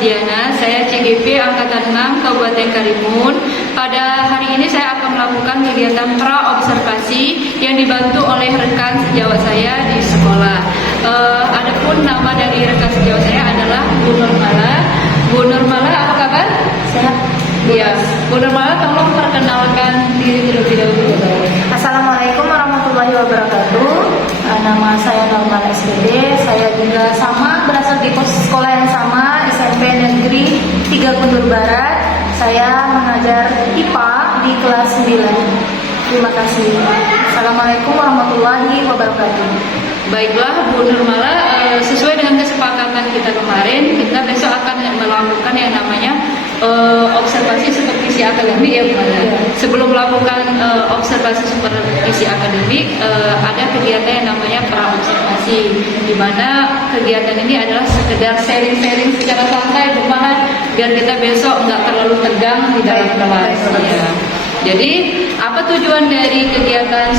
Prasedyana, saya CGP Angkatan 6 Kabupaten Karimun. Pada hari ini saya akan melakukan kegiatan pra-observasi yang dibantu oleh rekan sejawat saya di sekolah. Adapun nama dari rekan sejawat saya adalah Bu Nurmala. Bu Nurmala, apa kabar? Sehat. Iya, Bu Nurmala tolong perkenalkan diri terlebih dahulu. Assalamualaikum warahmatullahi wabarakatuh. Nama saya Nurmala SPD. Saya juga sama berasal di sekolah yang sama, SMP Negeri 3 Kundur Barat. Saya mengajar IPA di kelas 9. Terima kasih. Assalamualaikum warahmatullahi wabarakatuh. Baiklah Bu Nurmala, sesuai dengan kesepakatan kita kemarin, kita besok akan melakukan yang namanya observasi supervisi akademik ya Bu Nurmala. Sebelum melakukan observasi supervisi akademik, ada kegiatan yang namanya pra-observasi, di mana kegiatan ini adalah sekedar sharing-sharing secara santai Bu Nurmala, biar kita besok nggak terlalu tegang di dalam kelas. Ya. Jadi apa tujuan dari kegiatan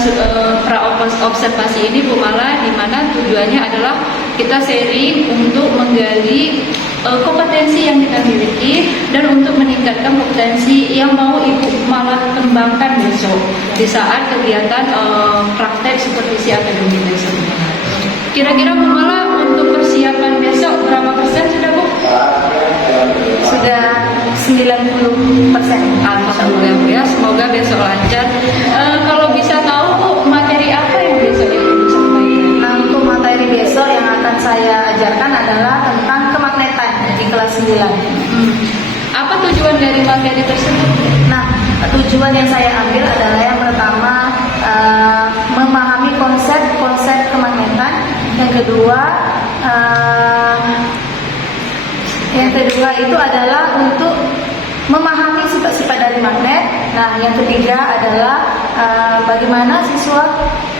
pra-observasi ini Bu Mala? Di mana tujuannya adalah kita sharing untuk menggali kompetensi yang kita miliki dan untuk meningkatkan kompetensi yang mau Ibu Mala kembangkan besok di saat kegiatan praktek supervisi akademik besok. Kira-kira Bu Mala untuk persiapan besok berapa persen sudah Bu? Sudah 90%. Alhamdulillah ya, semoga besok lancar. Kalau bisa tahu Bu, materi apa yang besok Ibu sampaikan? Nah, untuk materi besok yang akan saya ajarkan adalah tentang kemagnetan di kelas 9. Apa tujuan dari materi tersebut? Nah, tujuan yang saya ambil adalah yang pertama memahami konsep kemagnetan. Yang kedua itu adalah untuk memahami sifat-sifat dari magnet. Nah, yang ketiga adalah bagaimana siswa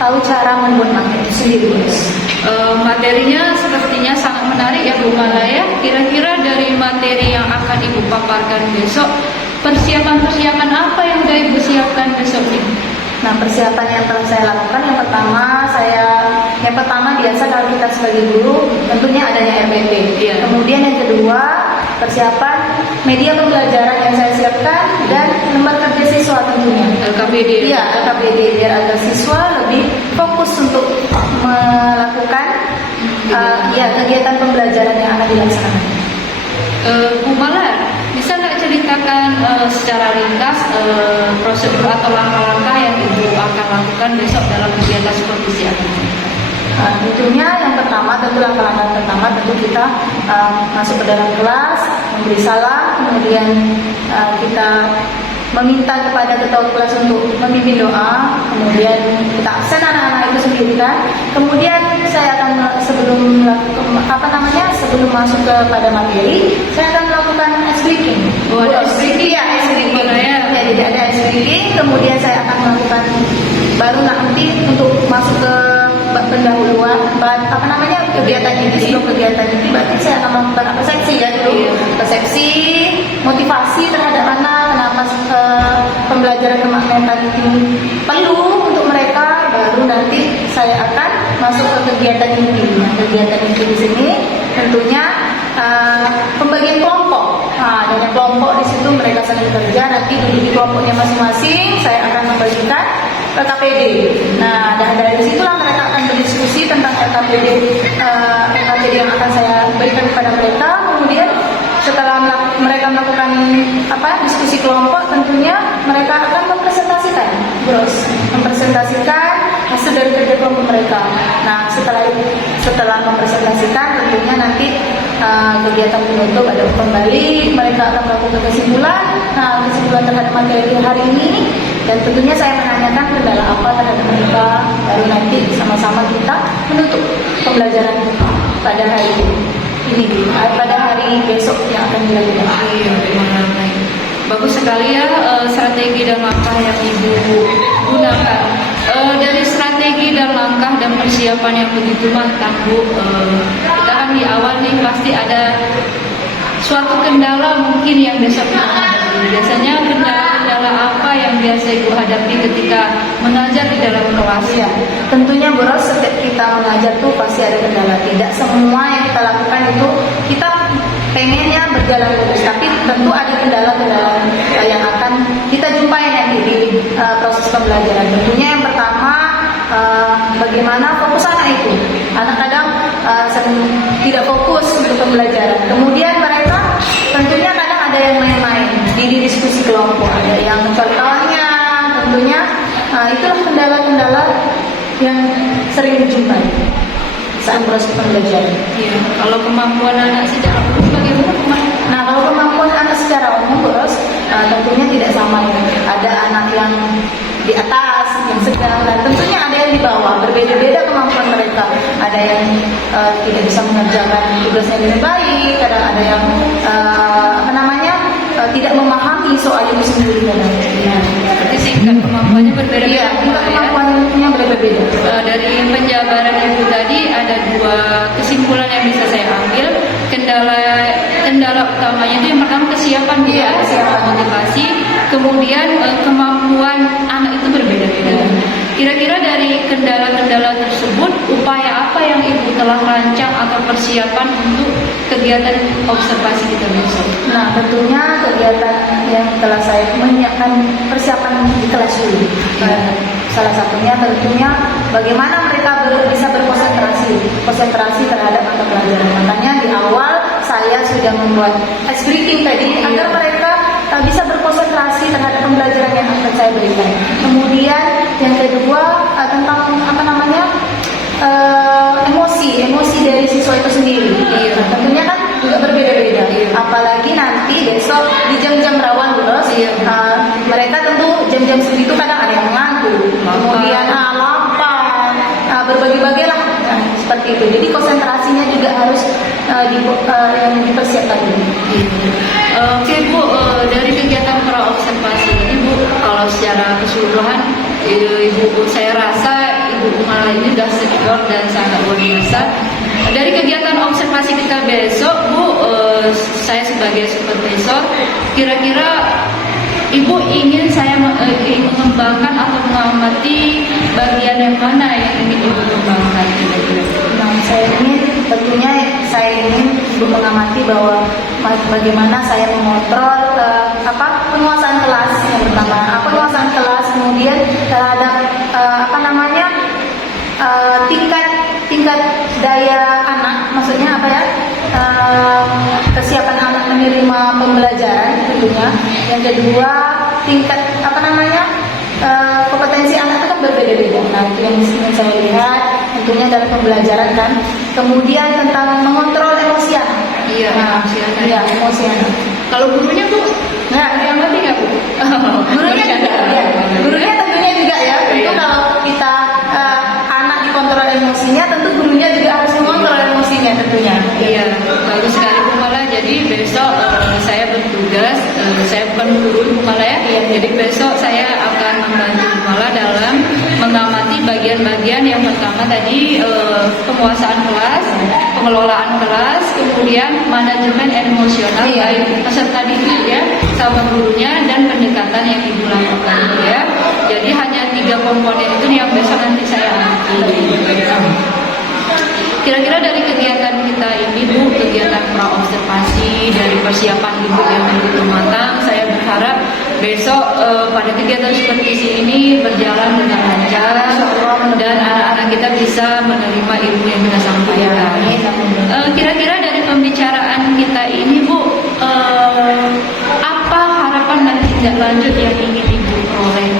tahu cara membuat magnet itu sendiri. Materinya sepertinya sangat menarik ya Bu Mala ya. Kira-kira dari materi yang akan Ibu paparkan besok, persiapan apa yang sudah Ibu siapkan besok ini? Nah, persiapan yang telah saya lakukan, yang pertama biasa kalau kita sebagai guru tentunya adanya RPP. Iya. Kemudian yang kedua, persiapan media pembelajaran yang saya siapkan dan lembar kerja siswa tentunya. LKPD. Iya, LKPD, biar agar siswa lebih fokus untuk melakukan kegiatan pembelajaran yang akan dilaksanakan. Bu Mala, bisa nggak ceritakan secara ringkas prosedur atau langkah-langkah yang Ibu akan lakukan besok dalam kegiatan supervisi akademik? Tentunya yang pertama, langkah-langkah pertama tentu kita masuk ke dalam kelas, memberi salam, kemudian kita meminta kepada ketua kelas untuk memimpin doa, kemudian kita absen anak-anak itu sendiri kan. Kemudian saya akan sebelum masuk kepada materi, saya akan melakukan ice breaking. Ice breaking. Ya, jadi ada ice breaking. Kemudian saya akan melakukan baru nanti untuk masuk ke pendahuluan kegiatan ini. Sebelum kegiatan ini berarti saya akan melakukan persepsi ya dulu. Persepsi, motivasi terhadap anak, kenapa pembelajaran kemagnetan itu perlu untuk mereka. Baru nanti saya akan masuk ke kegiatan inti. Kegiatan inti di sini tentunya pembagian kelompok. Dari kelompok di situ mereka saling kerja. Nanti di kelompoknya masing-masing saya akan membagikan LKPD. Nah, dari situlah mereka akan berdiskusi tentang LKPD yang akan saya berikan kepada mereka. Kemudian setelah mereka melakukan diskusi kelompok, tentunya mereka akan mempresentasikan hasil dari kerja kelompok mereka. Nah, setelah mempresentasikan, tentunya nanti kegiatan penutup ada kembali, mereka akan melakukan kesimpulan terhadap materi hari ini, dan tentunya saya menanyakan kendala apa terhadap mereka, baru nanti sama-sama kita menutup pembelajaran pada hari ini, pada hari besok yang akan dilakukan. Bagus sekali ya strategi dan langkah yang Ibu gunakan. Dari strategi dan langkah dan persiapan yang begitu matang Bu, kita kan di awal nih pasti ada suatu kendala mungkin yang besok kita hadapi. Biasanya kendala apa yang biasa Ibu hadapi ketika mengajar di dalam kelas? Ya, tentunya Bu Ros, setiap kita mengajar tuh pasti ada kendala. Tidak semua yang kita lakukan itu kita pengennya berjalan lurus. Tapi tentu ada kendala-kendala yang akan kita jumpai nanti di proses pembelajaran. Tentunya yang pertama, bagaimana fokus anak itu. Anak kadang sering tidak fokus untuk pembelajaran. Kemudian mereka tentunya kadang ada yang main-main di diskusi kelompok, ada yang mencari kawannya. Tentunya itulah kendala-kendala yang sering dijumpai saat proses pembelajaran. Iya. Kalau kemampuan anak secara umum bagaimana? Nah, kalau kemampuan anak secara umum, Bos, tentunya tidak sama. Ada anak yang di atas, yang sedang, dan tentunya ada yang di bawah. Berbeda-beda kemampuan mereka. Ada yang tidak bisa mengerjakan tugasnya dengan baik, kadang ada yang tidak memahami soal itu sendiri. Berarti tingkat kemampuannya berbeda-beda. Iya, tingkat kemampuannya berbeda-beda. Dari penjabaran Ibu tadi ada dua kesimpulan yang bisa saya ambil. Kendala utamanya itu yang pertama kesiapan, Iya, kesiapan. motivasi, kemudian kemampuan anak itu berbeda-beda. Kira-kira dari kendala-kendala tersebut, upaya apa yang Ibu telah rancang atau persiapan untuk kegiatan observasi kita besok? Nah, tentunya kegiatan yang telah saya menyiapkan persiapan di kelas dulu. Salah satunya tentunya bagaimana mereka bisa konsentrasi terhadap mata pelajaran. Makanya di awal saya sudah membuat ice breaking tadi agar mereka bisa berkonsentrasi terhadap pembelajaran yang akan saya berikan. Kemudian yang kedua tentang emosi dari siswa itu sendiri. Nah, tentunya kan juga berbeda-beda. Apalagi nanti besok di jam-jam rawan, Bos. Mereka tentu jam-jam segitu kadang ada yang mengantuk, kemudian lapar, berbagi-bagi lah. Nah, seperti itu. Jadi konsentrasinya juga harus dipersiapkan dulu. Oke Bu, dari kegiatan praobservasi ini Bu, kalau secara keseluruhan Ibu, saya rasa Ibu Umala ini sudah senior dan sangat luar biasa. Dari kegiatan observasi kita besok Bu, saya sebagai supervisor, kira-kira Ibu ingin saya mengembangkan atau mengamati bagian yang mana yang ingin Ibu kembangkan kira-kira? Nah, saya ingin mengamati bahwa bagaimana saya mengontrol penguasaan kelas yang pertama, penguasaan kelas, kemudian terhadap tingkat daya anak, maksudnya kesiapan anak menerima pembelajaran tentunya. Yang kedua, tingkat kompetensi anak itu kan berbeda-beda. Nah, itu yang ingin saya lihat tentunya dalam pembelajaran kan. Kemudian tentang mengontrol emosi anak. Emosi anak. Kalau gurunya Bu, yang ngerti nggak Bu? Gurunya tentunya juga ya. Tentu kalau kita anak dikontrol emosinya, tentu gurunya juga harus mengontrol emosinya tentunya. Iya, bagus sekali Bu Mala. Jadi besok saya bertugas, saya bukan guru Bu Mala ya. Jadi besok saya akan membantu Bu Mala dalam mengamati bagian-bagian yang pertama tadi penguasaan kelas, pengelolaan kelas, kemudian manajemen emosional baik peserta didik ya sama gurunya dan pendekatan yang Ibu lakukan ya. Jadi hanya 3 komponen itu yang besok nanti saya amati. Kira-kira dari kegiatan kita ini Bu, kegiatan praobservasi dari persiapan Ibu yang begitu matang, saya berharap besok pada kegiatan seperti ini berjalan dengan lancar dan anak-anak kita bisa menerima ilmu yang kita sampaikan. Kira-kira dari pembicaraan kita ini Bu, apa harapan dan tindak lanjut yang ingin Ibu peroleh?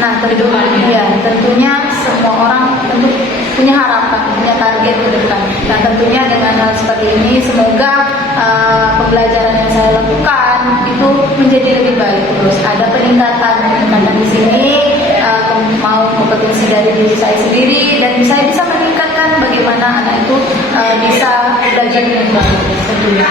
Nah, tentunya semua orang tentu punya harapan, punya target ke depan. Nah, tentunya dengan hal seperti ini, semoga pembelajaran yang saya lakukan itu menjadi lebih baik. Terus ada peningkatan di sini, mau kompetensi dari diri saya sendiri, dan saya bisa meningkatkan bagaimana anak itu bisa belajar dengan baik. Tentunya.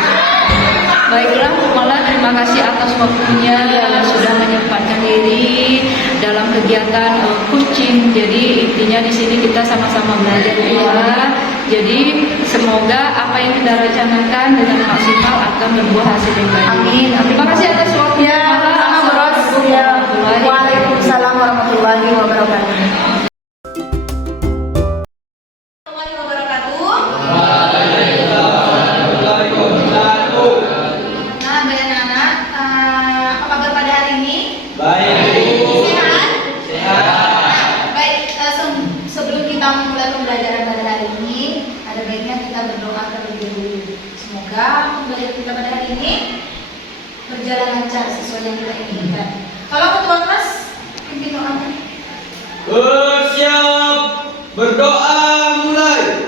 Baiklah, Mala, terima kasih atas waktunya sudah menyempatkan diri dalam kegiatan coaching. Jadi intinya di sini kita sama-sama belajar Mala. Jadi semoga apa yang kita rencanakan dengan maksimal akan berbuah hasil yang baik. Amin. Terima kasih atas waktunya. Waalaikumsalam warahmatullahi wabarakatuh. untuk belajar kita pada hari ini berjalan lancar sesuai yang kita inginkan. Kalau ketua kelas pimpin doanya. Bersiap, berdoa mulai.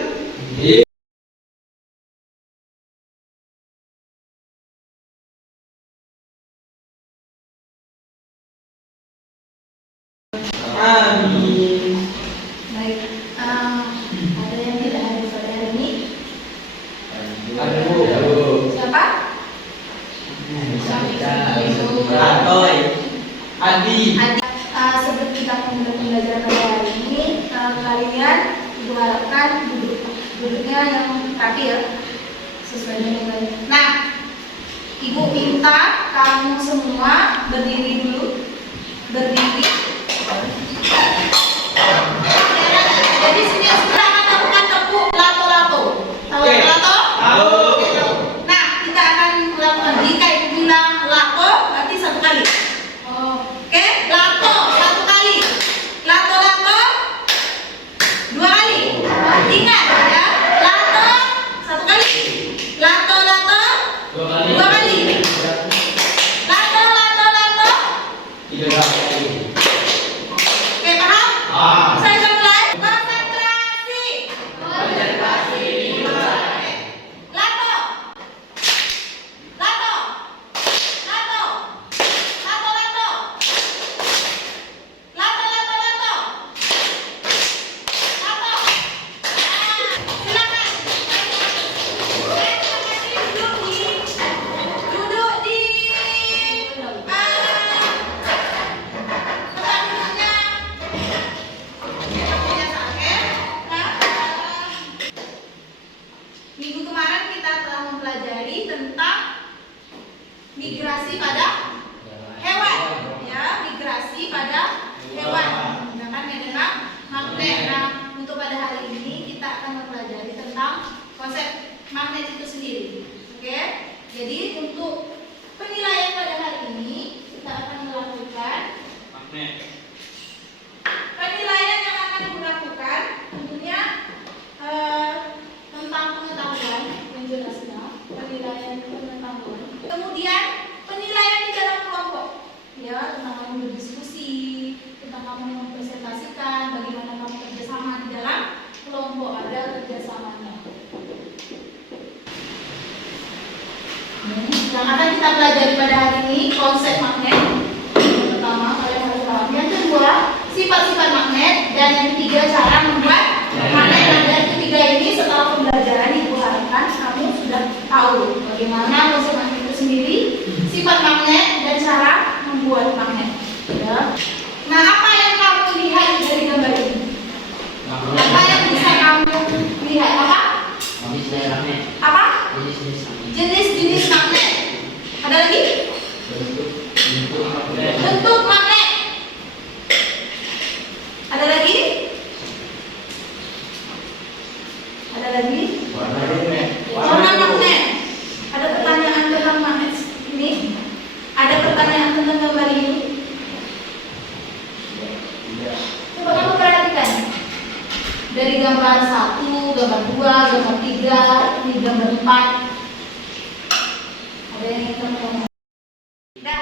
Amin. Baik, ada yang tidak hadir pada hari ini? Aduh. Siapa? Atoy. Adi. Sebelum kita memulai pembelajaran pada hari ini, kalian ibu harapkan duduknya yang rapi ya, sesuai dengan baik. Nah, ibu minta kamu semua berdiri dulu, berdiri. Jadi sini sekarang akan lakukan tepuk lato-lato. Tahu lato-lato? Tahu. Nah, kita akan melakukan jika ibu bilang lato, berarti satu kali. Oke, lato satu kali, lato-lato dua kali. Ingat ya, lato satu kali, lato-lato dua kali, lato-lato. Tiga kali. Oke, paham? Saya sudah mulai. Konsentrasi. Lato. Lato. Lato. Lato-lato. Lato-lato-lato. Lato. Silakan. Duduk di tempat duduknya. Minggu kemarin kita telah mempelajari tentang migrasi pada hewan, ya, migrasi pada hewan menggunakan media magnet. Nah, untuk pada hari ini kita akan mempelajari tentang konsep magnet itu sendiri. Oke, jadi untuk penilaian pada hari ini kita akan melakukan penilaian yang akan dilakukan tentunya tentang pengetahuan yang jelasnya, penilaian pengetahuan. Kemudian penilaian di dalam kelompok, ya, tentang kamu berdiskusi, tentang kamu mempresentasikan, bagaimana kamu kerjasama di dalam kelompok, ada kerjasamanya. Yang akan kita pelajari pada hari ini konsep magnet. Yang pertama kalian harus paham. Yang kedua sifat-sifat magnet, dan yang ketiga cara membuat magnet. Dan yang ketiga ini setelah pembelajaran ibu harapkan kamu sudah tahu bagaimana konsep magnet itu sendiri, sifat magnet, dan cara membuat magnet. Ya. Nah, apa yang kamu lihat dari gambar ini? Apa yang bisa kamu lihat? Apa? Jenis-jenis magnet. Ada lagi? Bentuk magnet. Ada lagi? Ada lagi? Warna magnet. Ada pertanyaan tentang magnet ini? Ada pertanyaan tentang gambar ini? Coba kamu perhatikan. Dari gambar 1, gambar 2, gambar 3, ini gambar 4. Ada yang ingin kamu ngomong? Nah,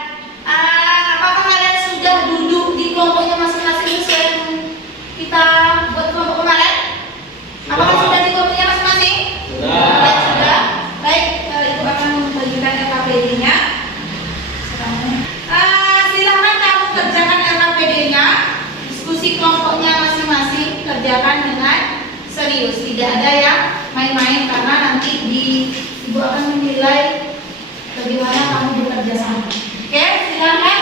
apakah kalian sudah duduk di kelompoknya masing-masing sesuai yang kita buat kelompok kemarin? Apakah sudah di kelompoknya masing-masing? Sudah. Baik, ibu akan membagikan LKPD-nya. Silahkan kamu kerjakan LKPD-nya. Diskusi kelompoknya masing-masing kerjakan dengan serius. Tidak ada yang main-main, karena nanti ibu akan menilai bagaimana kamu bekerja sama. Oke, silakan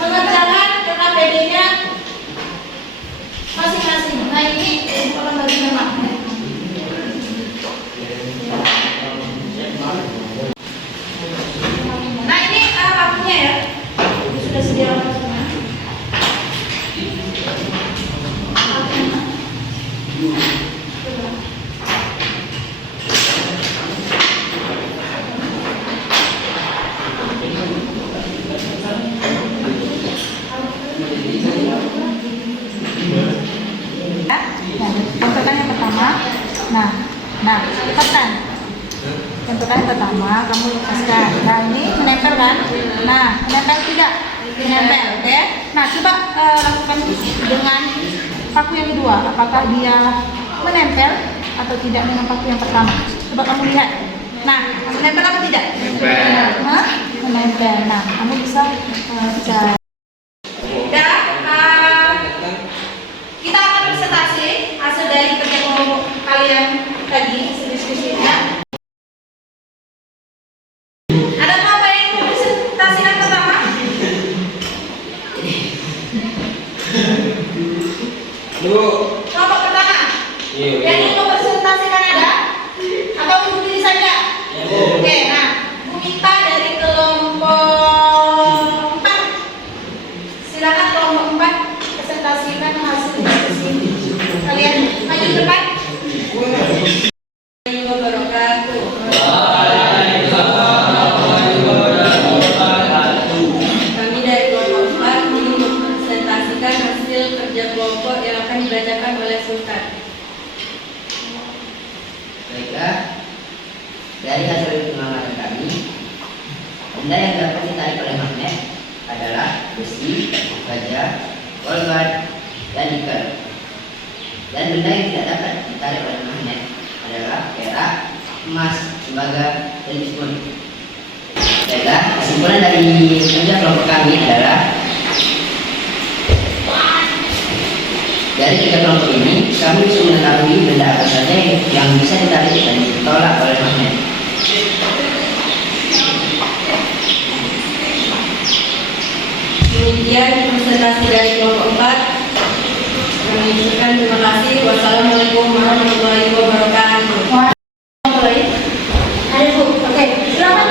mengerjakan LKPD-nya masing-masing. Nah, ini ibu akan bagikan magnet. Nah, ini waktunya ya. Sudah sediakan semua. yang pertama kamu lepaskan. Nah ini menempel kan? Nah menempel tidak? Menempel, oke? Nah coba lakukan dengan paku yang kedua. Apakah dia menempel atau tidak dengan paku yang pertama? Coba kamu lihat. Nah menempel apa tidak? Menempel. Hah? Menempel. Nah kamu bisa cari. Dan kita akan presentasi hasil dari kerja kelompok kalian tadi, diskusinya. Ada apa yang mau presentasikan pertama? Dulu. Kelompok pertama. Iya. Yang ingin mau presentasikan ada? Atau untuk diri saja? Oke, nah, Bu minta dari kelompok 4. Silakan kelompok 4 presentasikan hasil diskusi kalian. Maju ke depan. Kami dari kelompok 4 ingin mempresentasikan hasil kerja kelompok yang akan dibacakan oleh Sultan. Baiklah, dari hasil pengamatan kami, benda yang dapat ditarik oleh magnet adalah besi, baja, kolbat, dan nikel. Dan benda yang tidak dapat ditarik oleh magnet adalah perak, emas, tembaga, dan bismut. Baiklah, kesimpulan dari kerja kelompok kami adalah dari kerja kelompok ini, kami bisa mengetahui benda apa saja yang bisa ditarik dan ditolak oleh magnet. Demikian presentasi dari kelompok 4. Kami ucapkan terima kasih. Wassalamualaikum warahmatullahi wabarakatuh. Ada Bu, oke, silakan.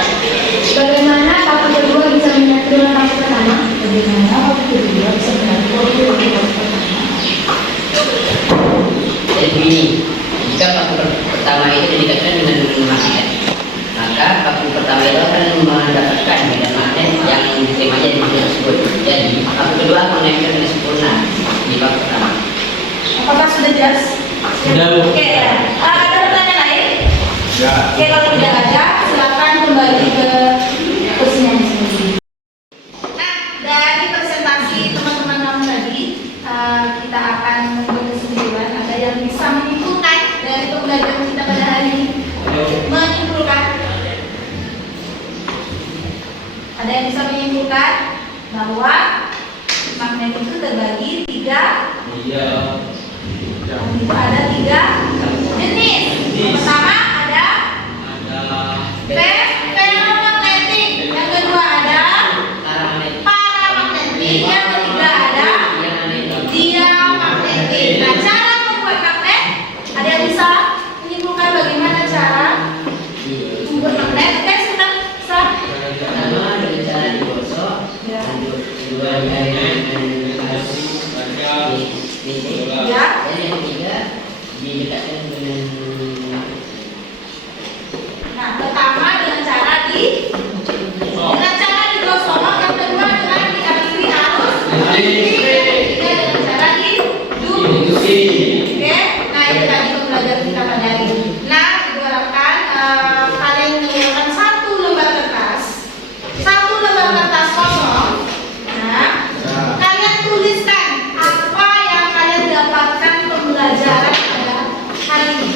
Bagaimana paku kedua bisa menyatu dengan paku pertama? Bagaimana paku kedua bisa menyatu dengan paku pertama? Jadi begini, jika paku pertama itu didekatkan dengan magnet, maka paku pertama itu akan mendapatkan medan magnet yang diterimanya di magnet tersebut. Jadi paku kedua akan menempel dengan sempurna di paku pertama. Apakah sudah jelas? Sudah, Bu. Oke, ada pertanyaan lain? Ya. Oke, kalau tidak ada, silakan kembali ke kursinya masing-masing. Nah, dari presentasi teman-teman kamu tadi, kita akan membuat kesimpulan. Ada yang bisa menyimpulkan dari pembelajaran kita pada hari ini? Menyimpulkan? Ada yang bisa menyimpulkan bahwa magnet itu terbagi 3. Iya. Itu ada 3 jenis. Yang pertama ada ferromagnetik, yang kedua ada paramagnetik, yang ketiga ada diamagnetik. Nah, cara membuat magnet, ada yang bisa menyimpulkan bagaimana cara membuat magnet? Oke, sudah. Pertama dengan cara digosok, kedua dengan titik, Ya. dan yang ketiga didekatkan dengan Nah, pertama dengan cara digosok, yang kedua dengan diakhiri arus listrik, ketiga dengan cara diduduki. Oke, nah itu tadi pembelajaran kita pada hari ini. Nah, ibu harapkan kalian menyiapkan satu lembar kertas kosong. Nah, kalian tuliskan apa yang kalian dapatkan pembelajaran pada hari ini.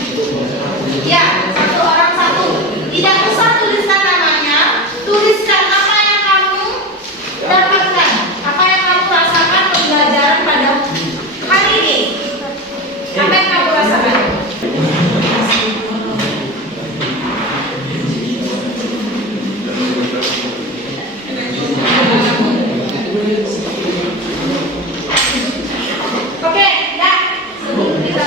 Ya, satu orang satu. Tidak usah tuliskan namanya, tuliskan apa yang kamu dapatkan, apa yang kamu rasakan pembelajaran pada hari ini. Apa yang kamu rasakan? Oke, ya. Sebelum kita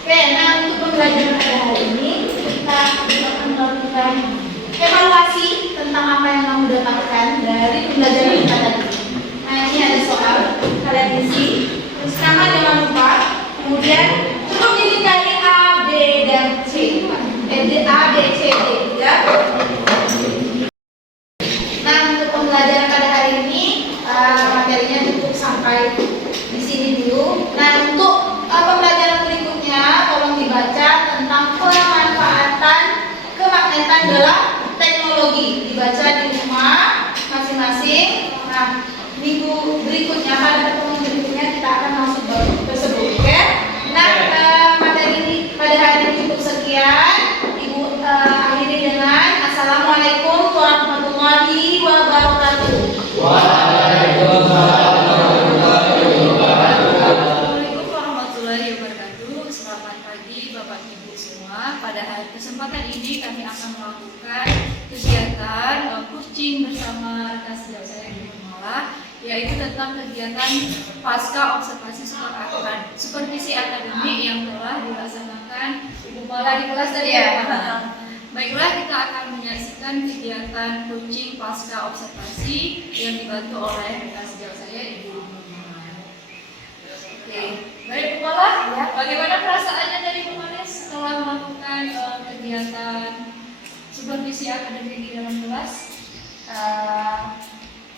Oke, nah untuk pembelajaran pada hari ini kita akan melakukan evaluasi tentang apa yang kamu dapatkan dari pembelajaran kita tadi. Nah ini ada soal, kalian isi, terus nama jangan lupa, kemudian cukup dinilai A, B, dan C, A, B, C, D, ya. Nah untuk pembelajaran pada hari ini materinya cukup sampai di sini dulu. Nah untuk pembelajaran berikutnya pagi Bapak Ibu semua. Pada kesempatan ini kami akan melakukan kegiatan coaching bersama rekan sejauh saya di Rumala, yaitu tentang kegiatan pasca observasi supervisi akademik yang telah dilaksanakan Ibu Mala di kelas tadi ya. Baiklah, kita akan menyaksikan kegiatan coaching pasca observasi yang dibantu oleh rekan sejauh saya Ibu Mala. Oke, baik Bu Mala, Ya. bagaimana perasaannya dari Bu Mala setelah melakukan kegiatan supervisi akademik di dalam kelas?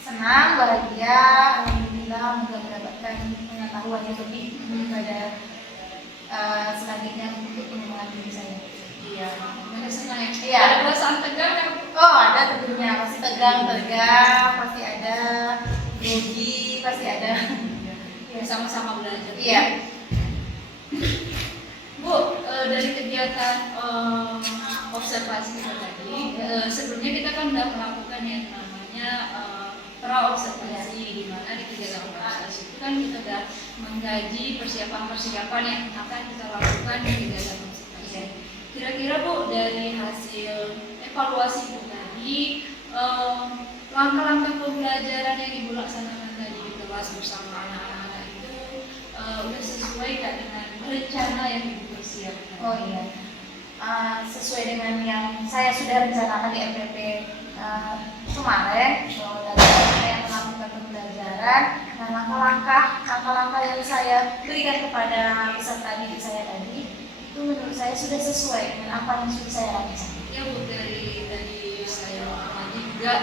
Senang, bahagia, alhamdulillah mudah mendapatkan pengetahuan yang lebih pada selanjutnya untuk pengembangan diri saya. Iya, benar senang ya. Iya. Ada perasaan tegang ya? Oh, ada tentunya, pasti tegang, pasti ada grogi, pasti ada. Ya, sama-sama belajar. Iya. Bu, dari kegiatan observasi kita tadi, sebelumnya kita kan sudah melakukan yang namanya pra-observasi, di mana di kegiatan observasi itu kan kita sudah mengkaji persiapan-persiapan yang akan kita lakukan di kegiatan observasi. Kira-kira Bu, dari hasil evaluasi Bu tadi, langkah-langkah pembelajaran yang Ibu laksanakan tadi di kelas bersama anak-anak itu sudah sesuai nggak dengan rencana yang Ibu persiapkan? Oh iya, sesuai dengan yang saya sudah rencanakan di MPP kemarin, dari saya melakukan pembelajaran, nah langkah-langkah yang saya berikan kepada peserta didik saya tadi, itu menurut saya sudah sesuai dengan apa yang sudah saya rancang. Ya Bu, dari saya mengamati juga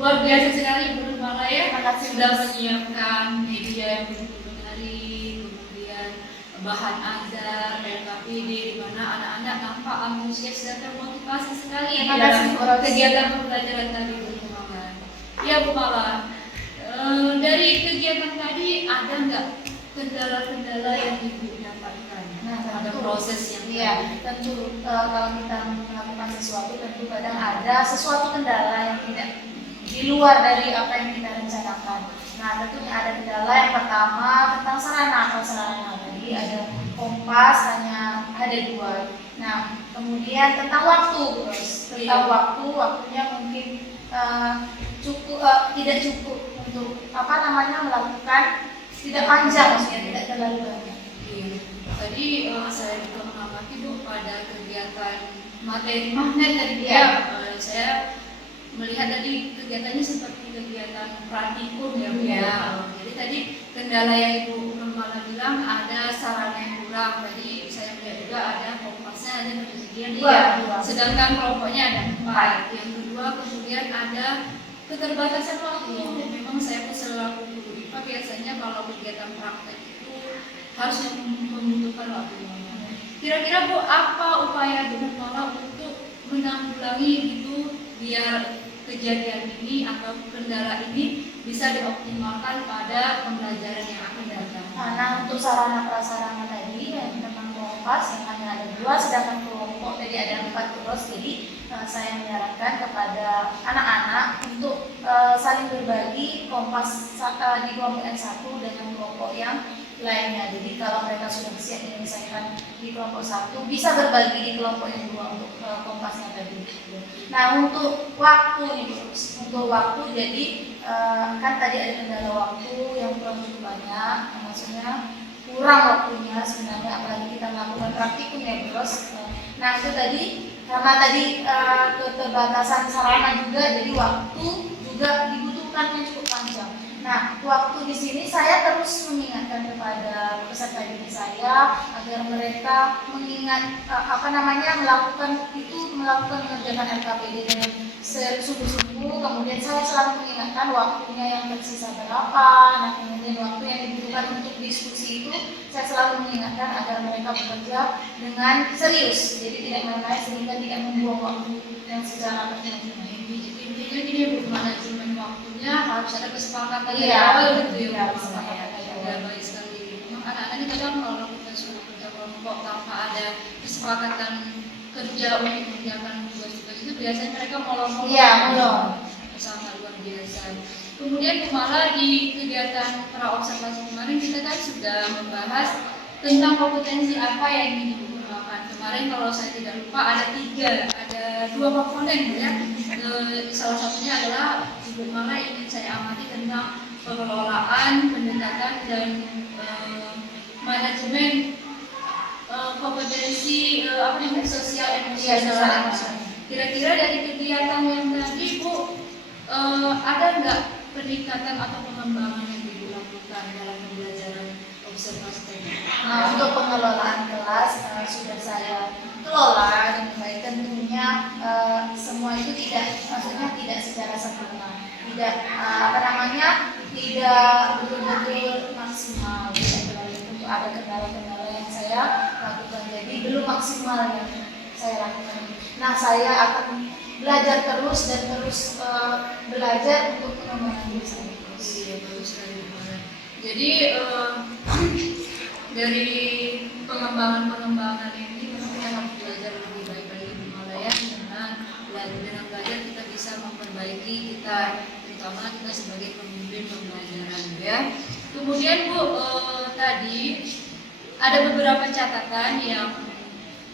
luar biasa sekali Bu Mala ya. Terima kasih. Sudah menyiapkan media yang begitu menarik, kemudian bahan ajar dan KPD di mana anak-anak nampak antusias dan termotivasi sekali di Terima kasih, Bu dalam Rosi. kegiatan pembelajaran tadi Bu Mala. Ya Bu Mala, dari kegiatan tadi ada nggak kendala-kendala yang Ibu dapatkan? Nah, Ada tentu. proses yang Iya, tentu kalau kita melakukan sesuatu tentu kadang ada sesuatu kendala yang tidak di luar dari apa yang kita rencanakan. Nah, tentunya ada kendala yang pertama tentang sarana tadi ada kompas hanya ada 2. Nah, kemudian tentang waktu, terus tentang waktunya mungkin tidak cukup untuk melakukan, tidak panjang, maksudnya tidak terlalu banyak. Iya. Tadi saya juga mengamati Bu pada kegiatan materi magnet tadi Iya. saya melihat tadi kegiatannya seperti kegiatan praktikum ya Bu. Iya. Jadi tadi kendala yang Ibu Mala bilang ada sarana yang kurang. Tadi saya melihat juga ada kompasnya hanya ketersediaan 2. Iya, 2. Sedangkan kelompoknya ada 4. Yang kedua kemudian ada keterbatasan waktu. Dan memang saya pun selaku guru IPA biasanya kalau kegiatan praktek itu harus membutuhkan waktu lama. Kira-kira Bu, apa upaya Bu Mala untuk menanggulangi itu biar kejadian ini atau kendala ini bisa dioptimalkan pada pembelajaran yang akan datang? Nah, untuk sarana prasarana tadi yang tentang kompas yang hanya ada 2, sedangkan kelompok tadi ada 4 terus. Jadi saya menyarankan kepada anak-anak untuk saling berbagi kompas di kelompok yang satu dengan kelompok yang lainnya. Jadi kalau mereka sudah siap menyelesaikan di kelompok 1, bisa berbagi di kelompok yang 2 untuk kompasnya tadi. Nah, untuk waktu nih, untuk waktu jadi kan tadi ada kendala waktu yang kurang cukup banyak, maksudnya kurang waktunya sebenarnya, apalagi kita melakukan praktikum ya terus. Nah, itu tadi karena tadi keterbatasan sarana juga, jadi waktu juga dibutuhkan yang cukup panjang. Nah, waktu di sini saya terus mengingatkan kepada peserta didik saya agar mereka mengingat melakukan mengerjakan LKPD dengan sungguh-sungguh. Kemudian saya selalu mengingatkan waktunya yang tersisa berapa. Nah, kemudian waktu yang dibutuhkan untuk diskusi itu saya selalu mengingatkan agar mereka bekerja dengan serius, jadi tidak main-main sehingga tidak membuang waktu yang secara berjam-jam. Intinya gini Bu, manajemen waktunya harus ada kesepakatan dari Iya. awal gitu ya Iya, Bu. kesepakatan dari awal. Ya, baik sekali. Memang anak-anak ini kadang kalau kita suruh kerja kelompok tanpa ada kesepakatan kerja untuk mengerjakan tugas-tugas itu biasanya mereka molor-molor. Iya, molor. Sangat luar biasa. Kemudian Bu Mala di kegiatan pra-observasi kemarin kita kan sudah membahas tentang kompetensi apa yang ingin dikembangkan. Kemarin kalau saya tidak lupa ada dua komponen ya. Salah satunya adalah Ibu Mala ingin saya amati tentang pengelolaan, pendekatan dan manajemen kompetensi sosial emosional. Kira-kira dari kegiatan yang tadi Bu ada nggak peningkatan atau pengembangan yang dilakukan dalam pembelajaran observasi teknik? Nah, untuk pengelolaan kelas sudah saya kelola dengan baik. Tentunya semua itu maksudnya tidak secara sempurna, tidak tidak betul-betul maksimal. Tentu ada kendala-kendala yang saya lakukan, jadi belum maksimal yang saya lakukan. Nah, saya akan belajar terus dan terus belajar untuk pengembangan diri saya. Iya, bagus sekali. Jadi dari pengembangan ini kita harus belajar lebih baik lagi di Malaya dengan belajar kita bisa memperbaiki kita, terutama kita sebagai pemimpin pembelajaran ya. Kemudian Bu, tadi ada beberapa catatan yang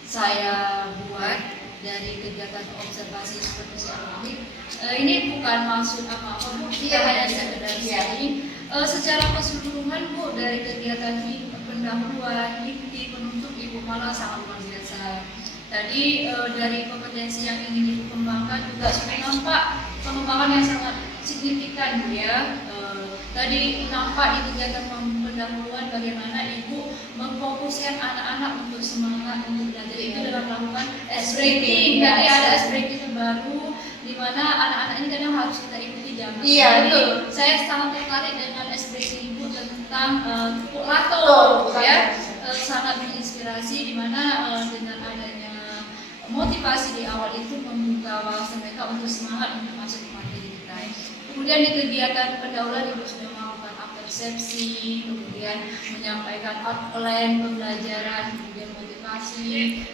saya buat dari kegiatan observasi seperti ini. Ini bukan maksud apa-apa Bu, kita hanya sekedar sharing. Secara keseluruhan Bu, dari kegiatan ini pendahuluan, inti, penutup Ibu Mala sangat luar biasa. Tadi dari kompetensi yang ingin dikembangkan juga sudah nampak pengembangan yang sangat signifikan ya. Tadi nampak di kegiatan pendahuluan bagaimana Ibu memfokuskan anak-anak untuk semangat untuk belajar itu dengan melakukan ice breaking. Jadi ada ice breaking terbaru di mana anak-anak ini kadang harus kita ikuti jam. Iya, betul. Saya sangat tertarik dengan ice breaking Ibu tentang pupuk lato ya. Sangat menginspirasi di mana dengan adanya motivasi di awal itu membuka wawasan mereka untuk semangat untuk masuk ke materi kita. Kemudian di kegiatan pendahuluan Ibu sudah melakukan persepsi, kemudian menyampaikan outline pembelajaran, kemudian motivasi,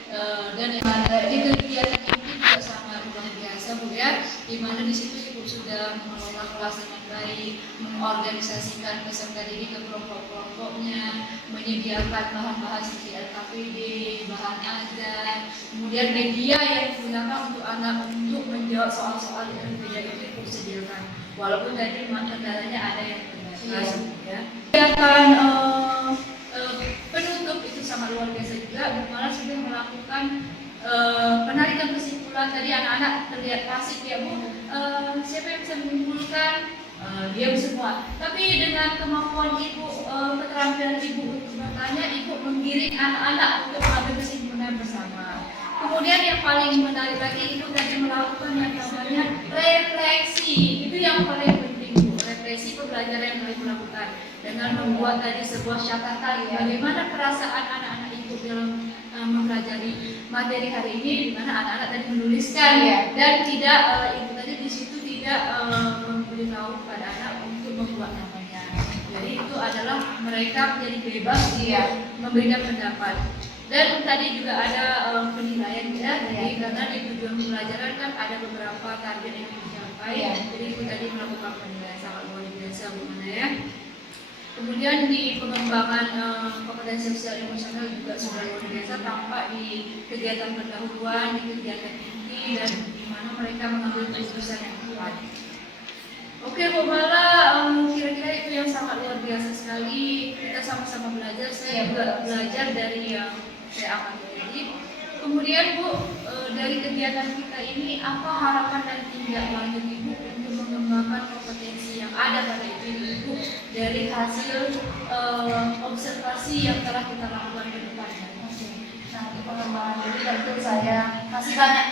dan di kegiatan ini juga sangat luar biasa Bu ya, di mana di situ Ibu sudah mengelola kelas dengan baik, mengorganisasikan peserta didik ke kelompok-kelompoknya, menyediakan bahan-bahan seperti LKPD, bahan ajar, kemudian media yang digunakan untuk anak untuk menjawab soal-soal yang berbeda itu Ibu sediakan. Walaupun tadi kendalanya ada yang terbatas ya. Kegiatan penutup itu sangat luar biasa juga. Bu Mala sudah melakukan penarikan kesimpulan. Tadi anak-anak terlihat pasif ya Bu. Siapa yang bisa menyimpulkan? Diam semua. Tapi dengan kemampuan Ibu, keterampilan Ibu untuk bertanya, Ibu menggiring anak-anak untuk mengambil kesimpulan bersama. Kemudian yang paling menarik lagi Ibu tadi melakukan yang namanya refleksi. Itu yang paling penting Bu, refleksi pembelajaran yang Ibu lakukan dengan membuat tadi sebuah catatan bagaimana perasaan anak-anak Ibu dalam mempelajari materi hari ini, di mana anak-anak tadi menuliskan dan tidak Ibu tadi di situ tidak memberitahu kepada anak untuk membuat namanya. Jadi itu adalah mereka menjadi bebas memberikan pendapat. Dan tadi juga ada penilaian ya, jadi karena di tujuan pembelajaran kan ada beberapa target yang dicapai, jadi itu tadi melakukan penilaian sangat luar biasa bagaimana ya. Kemudian di pengembangan kompetensi sosial emosional juga sudah luar biasa tampak di kegiatan pendahuluan, di kegiatan inti dan di mana mereka mengambil keputusan yang tepat. Oke Bu Mala, kira-kira itu yang sangat luar biasa sekali. Kita sama-sama belajar, saya juga belajar dari yang saya amati. Kemudian Bu, dari kegiatan kita ini apa harapan dan tindak lanjut Ibu untuk mengembangkan kompetensi yang ada pada Ibu dari hasil observasi yang telah kita lakukan ke depannya? Nah, di pengembangan diri tentu saya masih banyak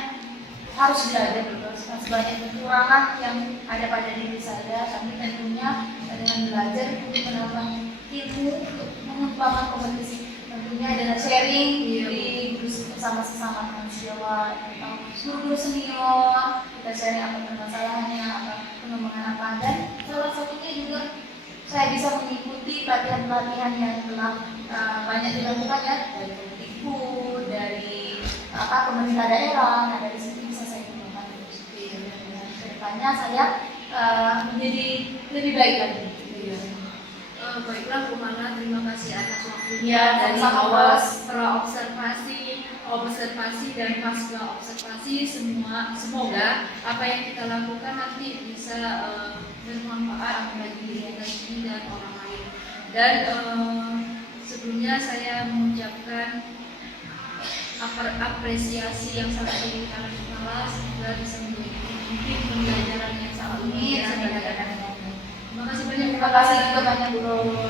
harus belajar terus, masih banyak kekurangan yang ada pada diri saya. Tapi tentunya dengan belajar untuk menambah ilmu untuk mengembangkan kompetensi, tentunya dengan sharing di bersama sesama teman sejawat atau guru senior, kita sharing apa permasalahannya, apa pengembangan apa, dan salah satunya juga saya bisa mengikuti pelatihan-pelatihan yang telah banyak dilakukan ya dari Kemdikbud, dari pemerintah daerah. Nah, dari situ bisa saya kembangkan terus. Kedepannya saya menjadi lebih baik lagi. Baiklah Bu Mala, terima kasih atas waktunya dari sama-sama, awal Bos. observasi dan pasca observasi semoga apa yang kita lakukan nanti bisa bermanfaat bagi diri kita sendiri dan orang lain. Dan sebelumnya saya mengucapkan apresiasi yang sangat tinggi kepada kepala, semoga bisa memimpin pembelajaran yang sangat luar biasa. Terima kasih banyak. Terima kasih juga banyak, Guru.